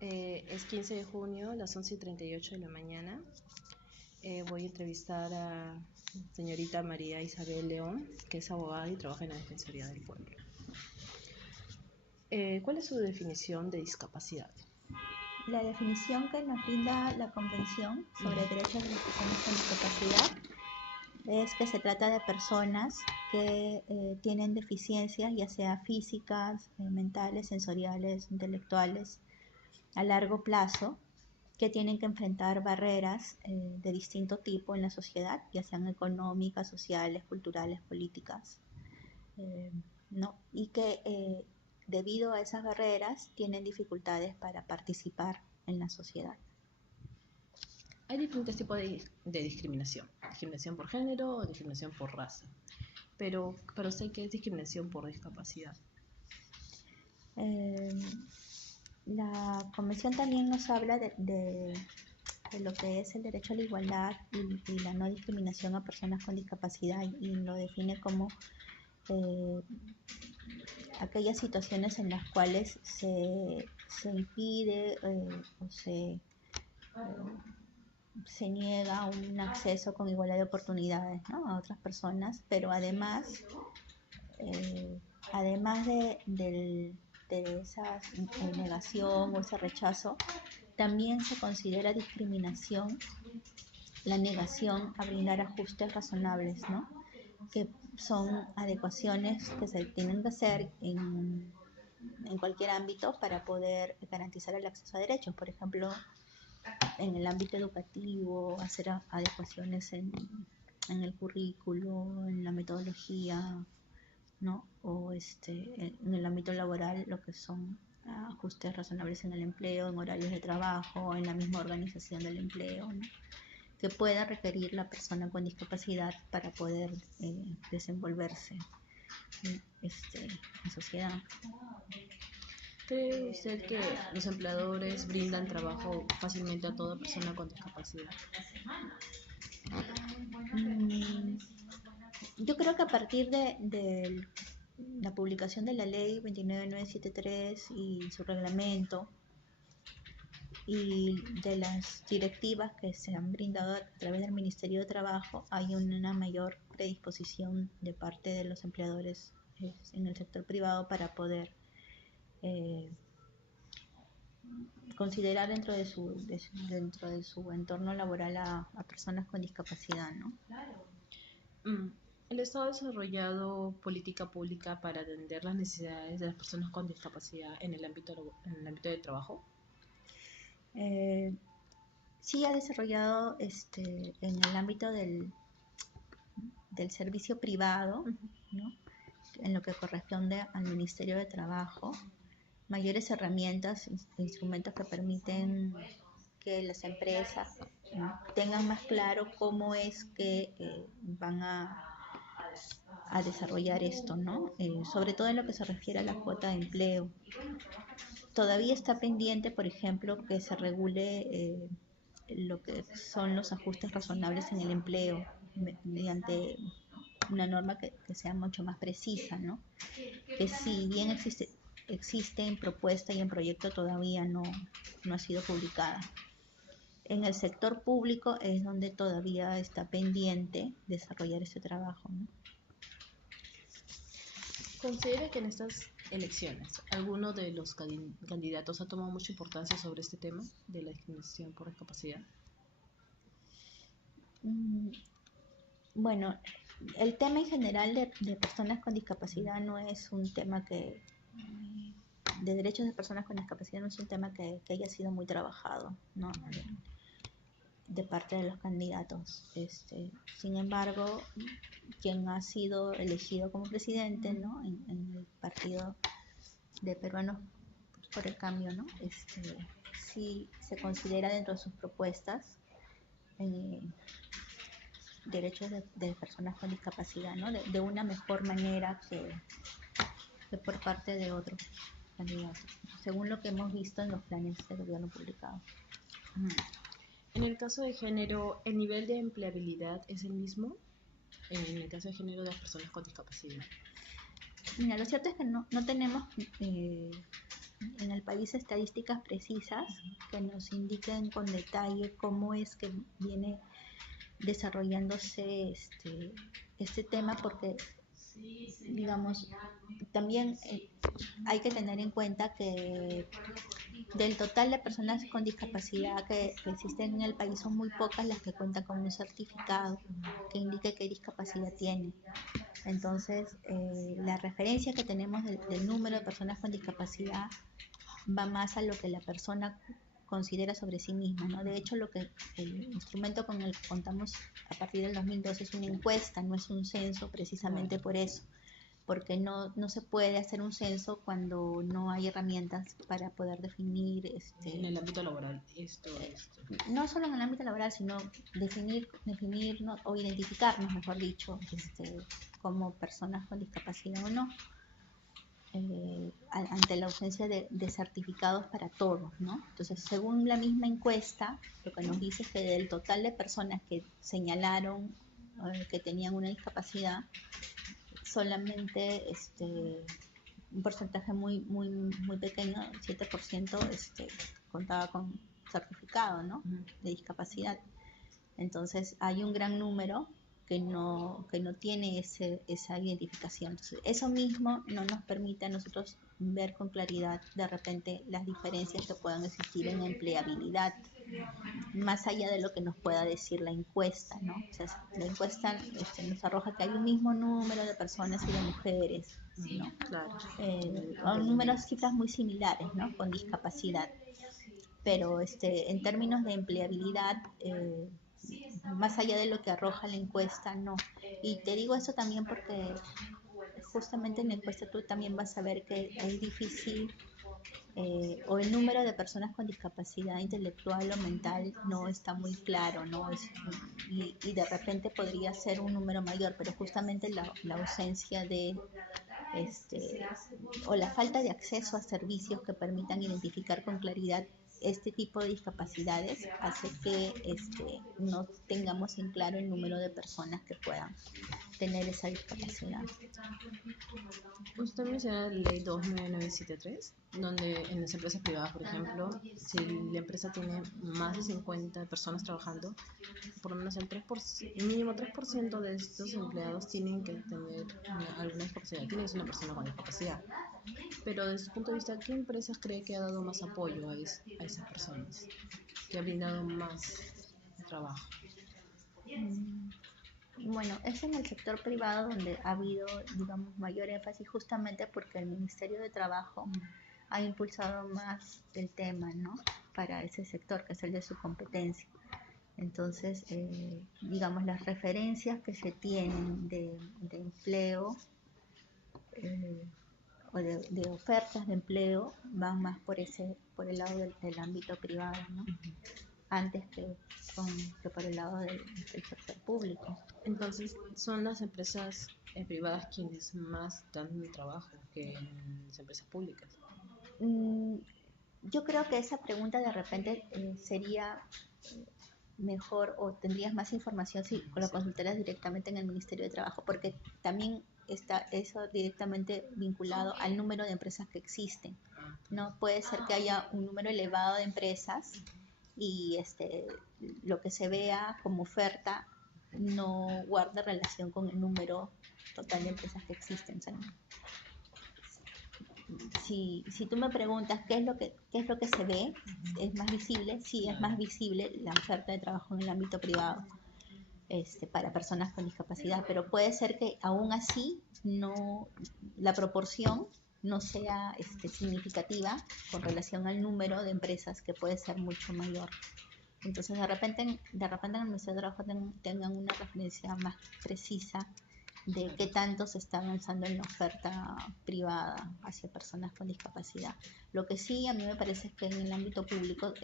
Es 15 de junio, las 11:38 de la mañana. Voy a entrevistar a señorita María Isabel León, que es abogada y trabaja en la Defensoría del Pueblo. ¿Cuál es su definición de discapacidad? La definición que nos brinda la Convención sobre Derechos de las Personas con Discapacidad es que se trata de personas que tienen deficiencias, ya sea físicas, mentales, sensoriales, intelectuales, a largo plazo, que tienen que enfrentar barreras de distinto tipo en la sociedad, ya sean económicas, sociales, culturales, políticas, ¿no? Y que debido a esas barreras tienen dificultades para participar en la sociedad. Hay diferentes tipos de discriminación. Discriminación por género o discriminación por raza. Pero sé que es discriminación por discapacidad. La Convención también nos habla de lo que es el derecho a la igualdad y la no discriminación a personas con discapacidad, y lo define como aquellas situaciones en las cuales se impide o se niega un acceso con igualdad de oportunidades, ¿no?, a otras personas, pero además de esa negación o ese rechazo, también se considera discriminación la negación a brindar ajustes razonables, ¿no?, que son adecuaciones que se tienen que hacer en cualquier ámbito para poder garantizar el acceso a derechos. Por ejemplo, en el ámbito educativo, hacer adecuaciones en el currículo, en la metodología, ¿no? O en el ámbito laboral, lo que son ajustes razonables en el empleo, en horarios de trabajo, en la misma organización del empleo, ¿no?, que pueda requerir la persona con discapacidad para poder desenvolverse en sociedad. ¿Cree usted que los empleadores brindan trabajo fácilmente a toda persona con discapacidad? Yo creo que a partir de la publicación de la ley 29973 y su reglamento, y de las directivas que se han brindado a través del Ministerio de Trabajo, hay una mayor predisposición de parte de los empleadores en el sector privado para poder considerar dentro de su entorno laboral a personas con discapacidad, ¿no? ¿El Estado ha desarrollado política pública para atender las necesidades de las personas con discapacidad en el ámbito de trabajo? Sí, ha desarrollado en el ámbito del servicio privado, ¿no?, en lo que corresponde al Ministerio de Trabajo, mayores herramientas, instrumentos que permiten que las empresas tengan más claro cómo es que van a desarrollar esto, ¿no? Sobre todo en lo que se refiere a la cuota de empleo. Todavía está pendiente, por ejemplo, que se regule lo que son los ajustes razonables en el empleo mediante una norma que sea mucho más precisa, ¿no? Que si bien existe en propuesta y en proyecto, todavía no ha sido publicada. En el sector público es donde todavía está pendiente desarrollar este trabajo, ¿no? ¿Considera que en estas elecciones alguno de los candidatos ha tomado mucha importancia sobre este tema de la discriminación por discapacidad? Bueno, el tema en general de personas con discapacidad no es un tema de derechos de personas con discapacidad no es un tema que haya sido muy trabajado, ¿no?, de parte de los candidatos. Sin embargo, quien ha sido elegido como presidente, ¿no?, en el partido de Peruanos por el Cambio, ¿no?, sí se considera dentro de sus propuestas derechos de personas con discapacidad, ¿no?, de una mejor manera que por parte de otros candidatos, según lo que hemos visto en los planes de gobierno publicados. En el caso de género, ¿el nivel de empleabilidad es el mismo en el caso de género de las personas con discapacidad? Mira, lo cierto es que no tenemos en el país estadísticas precisas que nos indiquen con detalle cómo es que viene desarrollándose este tema, porque digamos también hay que tener en cuenta que del total de personas con discapacidad que existen en el país, son muy pocas las que cuentan con un certificado que indique qué discapacidad tienen. Entonces, la referencia que tenemos del número de personas con discapacidad va más a lo que la persona considera sobre sí misma, ¿no? De hecho, el instrumento con el que contamos a partir del 2012 es una encuesta, no es un censo, precisamente por eso, porque no se puede hacer un censo cuando no hay herramientas para poder definir en el ámbito laboral no solo en el ámbito laboral, sino definirnos o identificarnos, mejor dicho, como personas con discapacidad o no, ante la ausencia de certificados para todos, ¿no? Entonces, según la misma encuesta, lo que nos dice es que del total de personas que señalaron que tenían una discapacidad, solamente un porcentaje muy pequeño, 7%, contaba con certificado, ¿no?, de discapacidad. Entonces hay un gran número que no tiene esa identificación. Entonces, eso mismo no nos permite a nosotros ver con claridad de repente las diferencias que puedan existir en empleabilidad, más allá de lo que nos pueda decir la encuesta, ¿no? O sea, la encuesta nos arroja que hay un mismo número de personas y de mujeres, ¿no? Claro. Números, cifras muy similares, ¿no?, con discapacidad. Pero en términos de empleabilidad, más allá de lo que arroja la encuesta, no. Y te digo eso también porque justamente en la encuesta tú también vas a ver que es difícil, o el número de personas con discapacidad intelectual o mental no está muy claro, ¿no? Y de repente podría ser un número mayor, pero justamente la ausencia o la falta de acceso a servicios que permitan identificar con claridad este tipo de discapacidades hace que no tengamos en claro el número de personas que puedan tener esa discapacidad. Usted menciona la ley 29973, donde en las empresas privadas, por ejemplo, si la empresa tiene más de 50 personas trabajando, por lo menos el mínimo 3% de estos empleados tienen que tener alguna discapacidad, tienen que ser una persona con discapacidad. Pero desde su punto de vista, ¿qué empresas cree que ha dado más apoyo a esas personas, que ha brindado más trabajo? Bueno, es en el sector privado donde ha habido, digamos, mayor énfasis, justamente porque el Ministerio de Trabajo ha impulsado más el tema, ¿no?, para ese sector, que es el de su competencia. Entonces, digamos, las referencias que se tienen de empleo o de ofertas de empleo van más por el lado del ámbito privado, ¿no?, antes que por el lado del sector público. Entonces, son las empresas privadas quienes más dan trabajo que las empresas públicas. Yo creo que esa pregunta de repente sería mejor, o tendrías más información si lo consultaras directamente en el Ministerio de Trabajo, porque también está eso directamente vinculado al número de empresas que existen, ¿no? Puede ser que haya un número elevado de empresas y lo que se vea como oferta no guarda relación con el número total de empresas que existen. O sea, si tú me preguntas qué es lo que se ve, es más visible, sí, es más visible la oferta de trabajo en el ámbito privado para personas con discapacidad, pero puede ser que aún así la proporción no sea significativa con relación al número de empresas, que puede ser mucho mayor. Entonces, de repente en el Ministerio de Trabajo tengan una referencia más precisa de qué tanto se está avanzando en la oferta privada hacia personas con discapacidad. Lo que sí a mí me parece es que en el ámbito público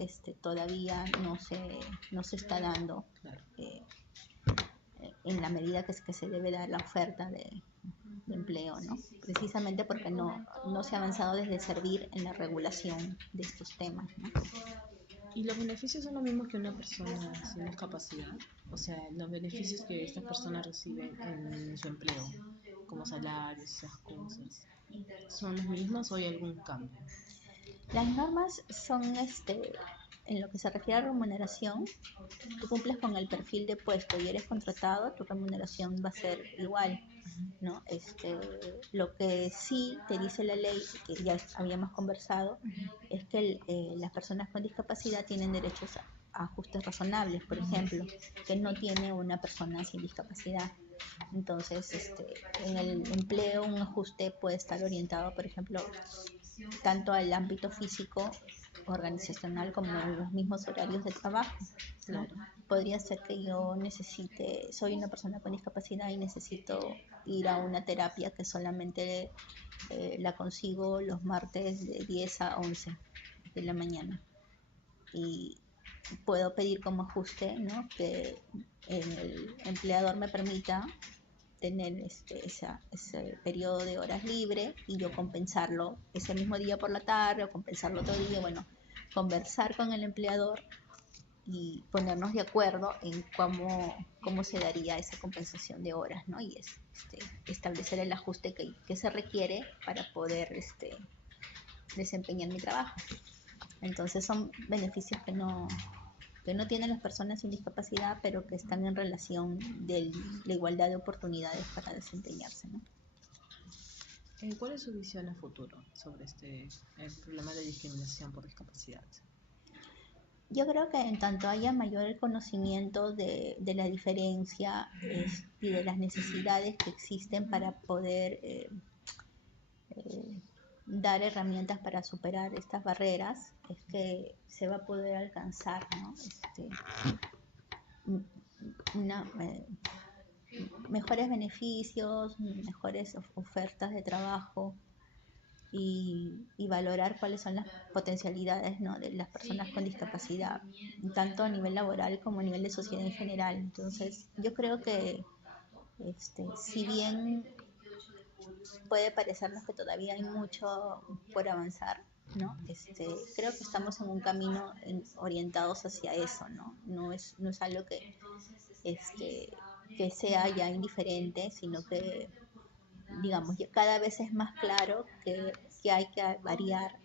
todavía no se está dando en la medida que se debe dar la oferta de empleo, ¿no? Precisamente porque no se ha avanzado desde servir en la regulación de estos temas, ¿no? ¿Y los beneficios son los mismos que una persona sin discapacidad? O sea, los beneficios que estas personas reciben en su empleo, como salarios, esas cosas, ¿son los mismos o hay algún cambio? Las normas son, en lo que se refiere a remuneración, tú cumples con el perfil de puesto y eres contratado, tu remuneración va a ser igual, ¿no? Lo que sí te dice la ley, que ya habíamos conversado, es que las personas con discapacidad tienen derechos a ajustes razonables, por ejemplo, que no tiene una persona sin discapacidad. Entonces, en el empleo un ajuste puede estar orientado, por ejemplo, tanto al ámbito físico, organizacional, como en los mismos horarios de trabajo, ¿no? Claro. Podría ser que yo soy una persona con discapacidad y necesito ir a una terapia que solamente la consigo los martes de 10 a 11 de la mañana. Y puedo pedir como ajuste, ¿no?, que el empleador me permita tener ese periodo de horas libre y yo compensarlo ese mismo día por la tarde o compensarlo otro día. Bueno, conversar con el empleador y ponernos de acuerdo en cómo se daría esa compensación de horas, ¿no? Y establecer el ajuste que se requiere para poder desempeñar mi trabajo. Entonces son beneficios que no tienen las personas sin discapacidad, pero que están en relación de la igualdad de oportunidades para desempeñarse, ¿no? ¿Cuál es su visión a futuro sobre el problema de discriminación por discapacidad? Yo creo que en tanto haya mayor conocimiento de la diferencia y de las necesidades que existen para poder dar herramientas para superar estas barreras, es que se va a poder alcanzar, ¿no?, una, mejores beneficios, mejores ofertas de trabajo y valorar cuáles son las potencialidades, ¿no?, de las personas con discapacidad, tanto a nivel laboral como a nivel de sociedad en general. Entonces, yo creo que si bien puede parecernos que todavía hay mucho por avanzar, ¿no? Creo que estamos en un camino orientados hacia eso, ¿no? No es algo que sea ya indiferente, sino que, digamos, cada vez es más claro que hay que variar